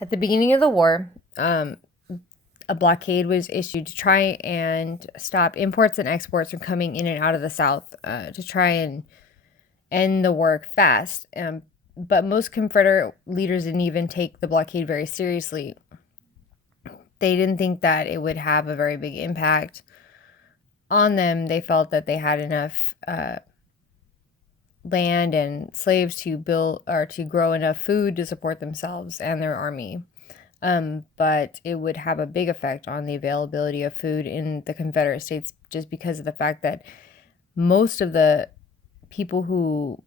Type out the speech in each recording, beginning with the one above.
At the beginning of the war, a blockade was issued to try and stop imports and exports from coming in and out of the South to try and end the war fast. But most Confederate leaders didn't even take the blockade very seriously. They didn't think that it would have a very big impact on them. They felt that they had enough land and slaves to build or to grow enough food to support themselves and their army. But it would have a big effect on the availability of food in the Confederate States just because of the fact that most of the people who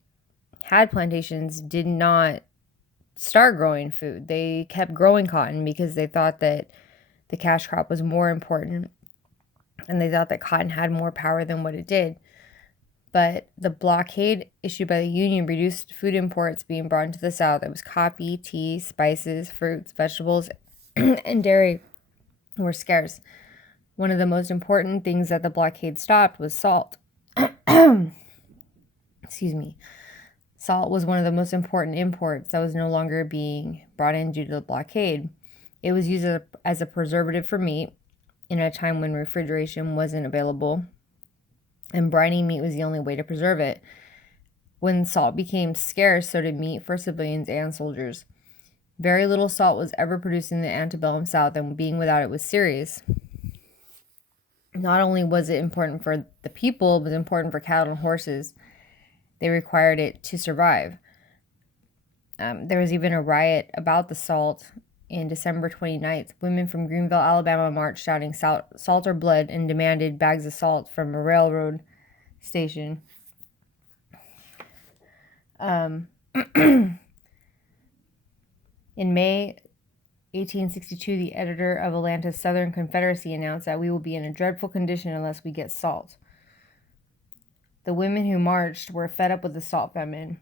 had plantations did not start growing food. They kept growing cotton because they thought that the cash crop was more important and they thought that cotton had more power than what it did. But the blockade issued by the Union reduced food imports being brought into the South. It was coffee, tea, spices, fruits, vegetables, and dairy were scarce. One of the most important things that the blockade stopped was salt. Excuse me. Salt was one of the most important imports that was no longer being brought in due to the blockade. It was used as a preservative for meat in a time when refrigeration wasn't available, and brining meat was the only way to preserve it. When salt became scarce, so did meat for civilians and soldiers. Very little salt was ever produced in the antebellum South, and being without it was serious. Not only was it important for the people, but it was important for cattle and horses. They required it to survive. There was even a riot about the salt in December 29th. Women from Greenville, Alabama marched shouting salt or blood and demanded bags of salt from a railroad station. In May 1862, the editor of Atlanta's Southern Confederacy announced that we will be in a dreadful condition unless we get salt. The women who marched were fed up with the salt famine.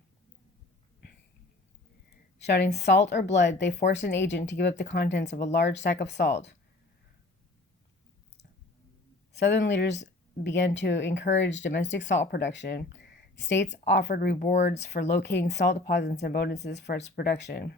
Shouting salt or blood, they forced an agent to give up the contents of a large sack of salt. Southern leaders began to encourage domestic salt production. States offered rewards for locating salt deposits and bonuses for its production.